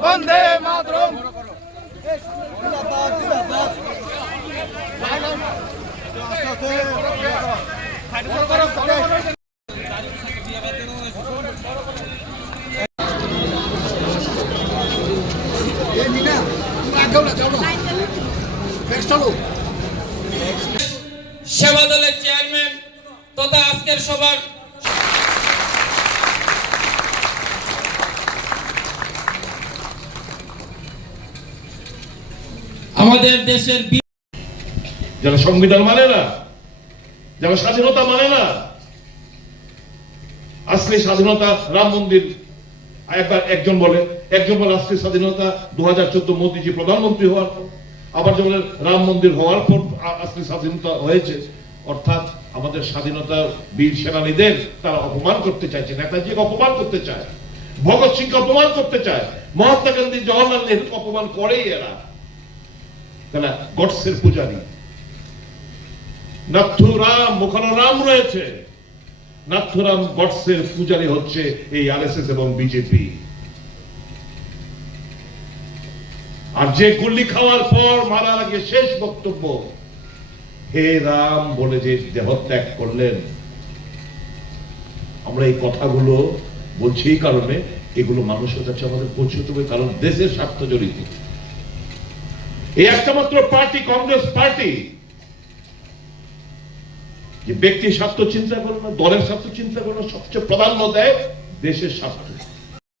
বন্দে মাতরম। সেবা দলের চেয়ারম্যান তথা আজকের সবার আমাদের দেশের যারা সংবিধান মানে না, যারা স্বাধীনতা মানে না আসলে স্বাধীনতা রাম মন্দির, একবার একজন বলে একজন বলে আসলে স্বাধীনতা দু হাজার চোদ্দ মোদীজি প্রধানমন্ত্রী হওয়ার পর, আবার যে বলে রাম মন্দির হওয়ার পর আ- আসলে স্বাধীনতা হয়েছে, অর্থাৎ আমাদের স্বাধীনতা বীর সেনানীদের তারা অপমান করতে চাইছে, নেতাজিকে অপমান করতে চায়, ভগৎ সিংকে অপমান করতে চায়, মহাত্মা গান্ধী, জওয়াহরলাল নেহরুকে অপমান করেই এরা। তারা গডসের পূজারী। নাথুরাম ওখানে রাম রয়েছে। নাথুরাম গডসের পূজারী হচ্ছে এই আরএসএস এবং বিজেপি। আর যে গুলি খাওয়ার পর মারার আগে শেষ বক্তব্য, হে রাম বলে যে দেহত্যাগ করলেন। আমরা এই কথাগুলো বলছি এই কারণে, এগুলো মানুষের কাছে আমাদের পৌঁছতে হবে, কারণ দেশের স্বার্থ জড়িত। এই একটা মাত্র পার্টি, কংগ্রেস পার্টি। যে ব্যক্তির স্বার্থ চিন্তা করে দলের স্বার্থ চিন্তা করে সবচেয়ে প্রাধান্য দেয় দেশের স্বার্থ